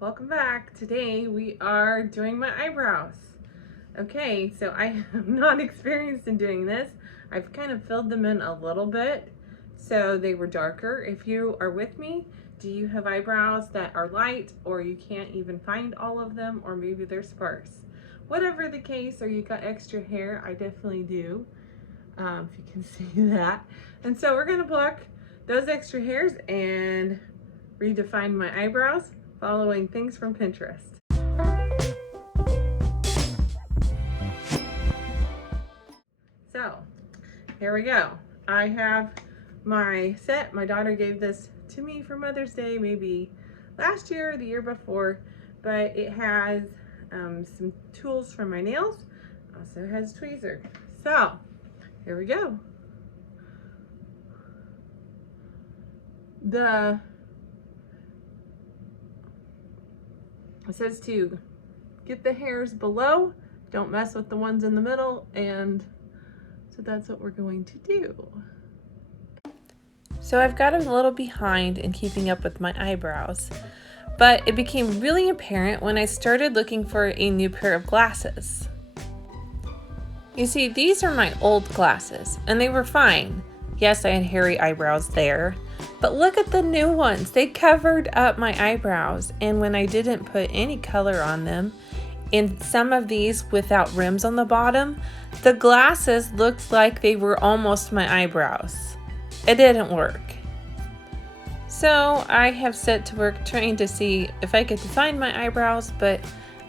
welcome back. Today we are doing my eyebrows. Okay, so I am not experienced in doing this. I've kind of filled them in a little bit so they were darker. If you are with me, do you have eyebrows that are light or you can't even find all of them, or maybe they're sparse? Whatever the case, or you got extra hair, I definitely do. If you can see that. And so we're gonna pluck those extra hairs and redefine my eyebrows following things from Pinterest. So here we go. I have my set. My daughter gave this to me for Mother's Day, maybe last year or the year before, but it has some tools for my nails. Also has tweezer. So here we go. It says to get the hairs below, don't mess with the ones in the middle, and so that's what we're going to do. So I've got a little behind in keeping up with my eyebrows, but it became really apparent when I started looking for a new pair of glasses. You see, these are my old glasses, and they were fine. Yes, I had hairy eyebrows there, but look at the new ones. They covered up my eyebrows, and when I didn't put any color on them, in some of these without rims on the bottom, the glasses looked like they were almost my eyebrows. It didn't work. So I have set to work trying to see if I could define my eyebrows, but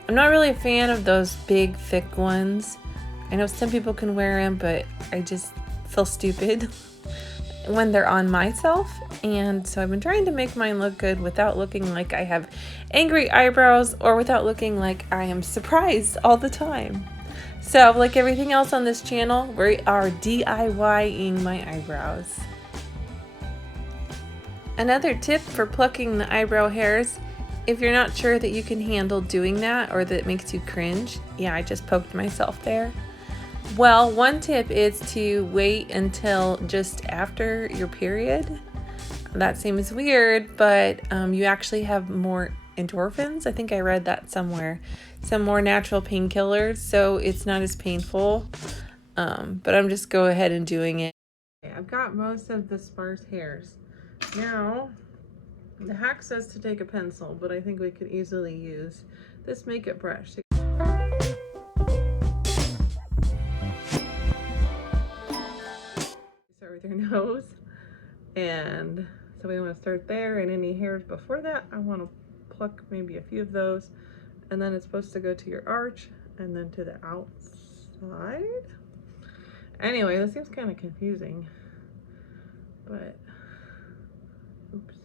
I'm not really a fan of those big, thick ones. I know some people can wear them, but I just feel stupid when they're on myself. And so I've been trying to make mine look good without looking like I have angry eyebrows or without looking like I am surprised all the time. So like everything else on this channel, we are DIYing my eyebrows. Another tip for plucking the eyebrow hairs, if you're not sure that you can handle doing that or that it makes you cringe, yeah, I just poked myself there. Well, one tip is to wait until just after your period. That seems weird, but you actually have more endorphins. I think I read that somewhere. Some more natural painkillers, so it's not as painful. But I'm just go ahead and doing it. I've got most of the sparse hairs. Now, the hack says to take a pencil, but I think we could easily use this makeup brush. Start with your nose, and so we want to start there, and any hairs before that I want to pluck maybe a few of those, and then it's supposed to go to your arch and then to the outside. Anyway, this seems kind of confusing, but oops.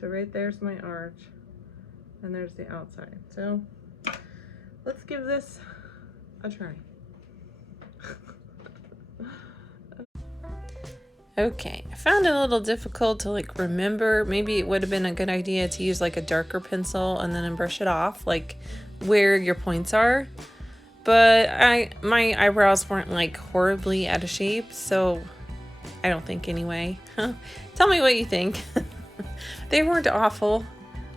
So right there's my arch and there's the outside. So let's give this a try. Okay, I found it a little difficult to like remember. Maybe it would have been a good idea to use like a darker pencil and then brush it off like where your points are. But my eyebrows weren't like horribly out of shape, so I don't think anyway. Tell me what you think. They weren't awful.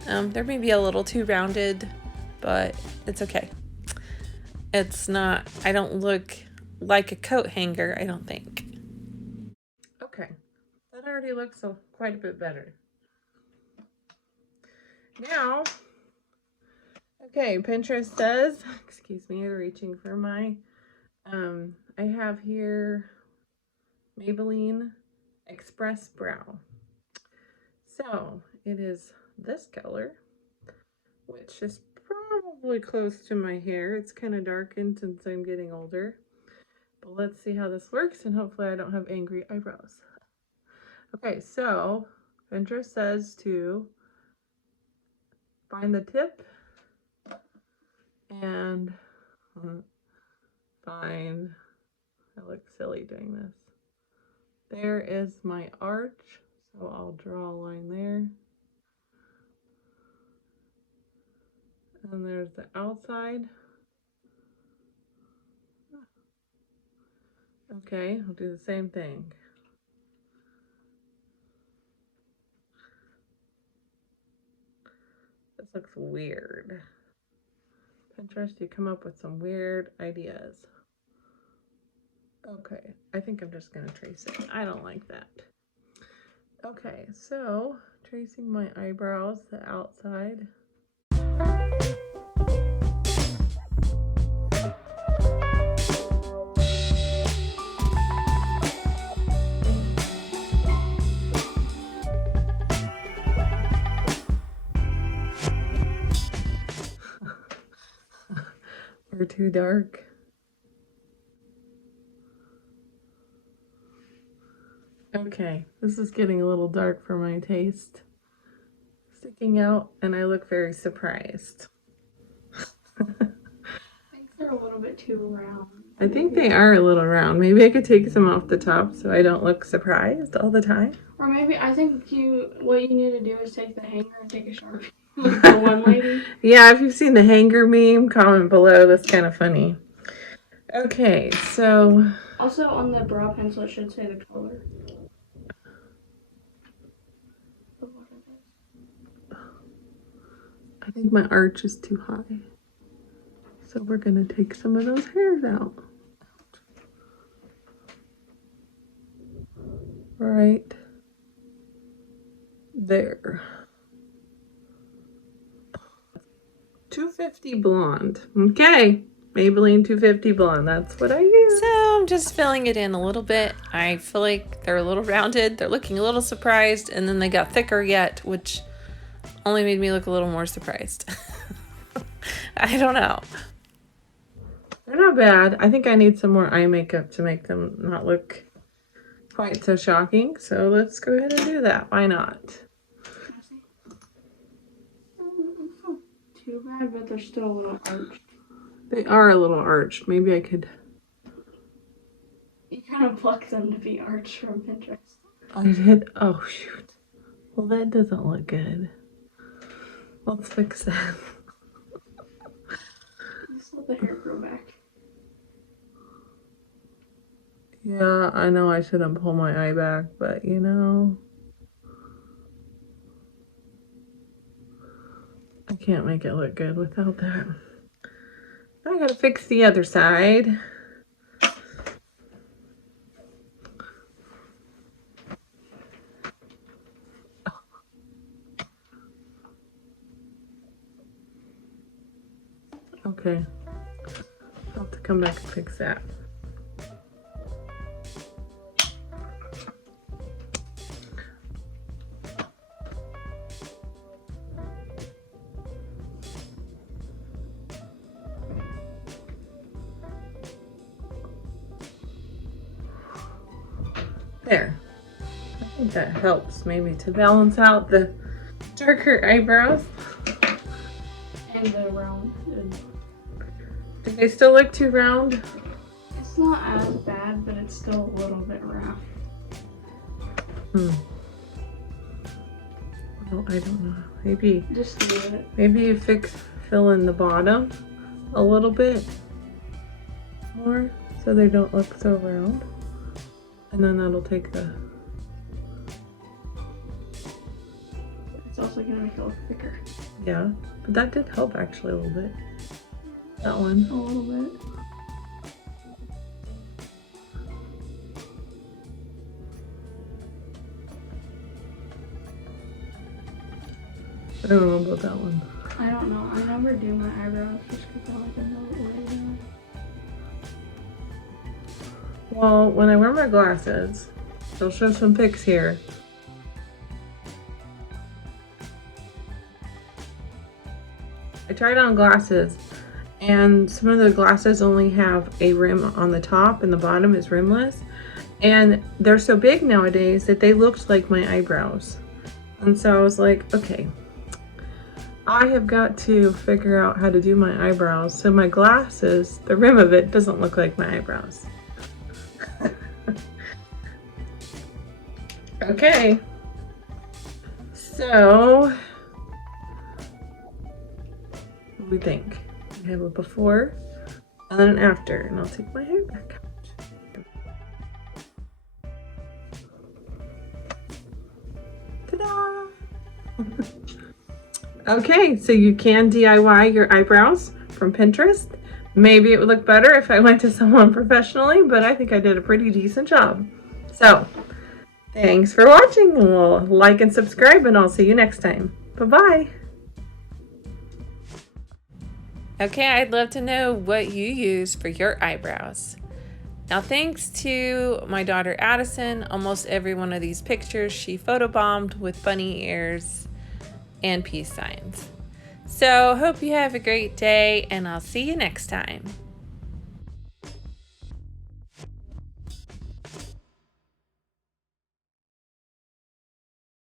They're maybe a little too rounded, but it's okay. It's not, I don't look like a coat hanger, I don't think. Okay, that already looks quite a bit better. Now, okay, Pinterest says, excuse me, I'm reaching for my, I have here Maybelline Express Brow. So it is this color, which is probably close to my hair. It's kind of darkened since I'm getting older. But let's see how this works, and hopefully I don't have angry eyebrows. Okay, so Pinterest says to find the tip and find, I look silly doing this. There is my arch, so I'll draw a line there. And there's the outside. Okay, I'll do the same thing. This looks weird. Pinterest, you come up with some weird ideas. Okay, I think I'm just gonna trace it. I don't like that. Okay, so tracing my eyebrows, the outside. Or too dark. Okay, this is getting a little dark for my taste. Sticking out, and I look very surprised. I think they're a little bit too round. I think they are a little round. Maybe I could take some off the top so I don't look surprised all the time. Or maybe I think what you need to do is take the hanger and take a Sharpie. Like the one lady. Yeah, if you've seen the hanger meme, comment below. That's kind of funny. Okay, so. Also on the brow pencil, it should say the color. I think my arch is too high. So we're gonna take some of those hairs out. Right there. 250 blonde. Okay. Maybelline 250 blonde. That's what I use. So I'm just filling it in a little bit. I feel like they're a little rounded. They're looking a little surprised. And then they got thicker yet, which only made me look a little more surprised. I don't know. They're not bad. I think I need some more eye makeup to make them not look quite so shocking. So let's go ahead and do that. Why not? Too bad, but they're still a little arched. They are a little arched. Maybe I could. You kind of pluck them to be arched from Pinterest. I did. Oh, shoot. Well, that doesn't look good. Let's fix that. Just let the hair grow back. Yeah, I know I shouldn't pull my eye back, but you know. I can't make it look good without that. Now I gotta fix the other side. Okay. I'll have to come back and fix that. There. I think that helps maybe to balance out the darker eyebrows. And the round. Do they still look too round? It's not as bad, but it's still a little bit round. Well, I don't know. Maybe just do it. Maybe you fill in the bottom a little bit more so they don't look so round. And then that'll take the... It's also gonna make it look thicker. Yeah, but that did help actually a little bit. That one. A little bit. I don't know about that one. I don't know. I never do my eyebrows just because I like to know what way. Well, when I wear my glasses, I'll show some pics here. I tried on glasses, and some of the glasses only have a rim on the top and the bottom is rimless. And they're so big nowadays that they looked like my eyebrows. And so I was like, okay, I have got to figure out how to do my eyebrows so my glasses, the rim of it, doesn't look like my eyebrows. Okay, so what do we think? We have a before and then an after, and I'll take my hair back out. Ta-da! Okay, so you can DIY your eyebrows from Pinterest. Maybe it would look better if I went to someone professionally, but I think I did a pretty decent job. So, thanks for watching, and we'll like and subscribe, and I'll see you next time. Bye-bye. Okay, I'd love to know what you use for your eyebrows. Now, thanks to my daughter Addison, almost every one of these pictures she photobombed with bunny ears and peace signs. So, hope you have a great day, and I'll see you next time.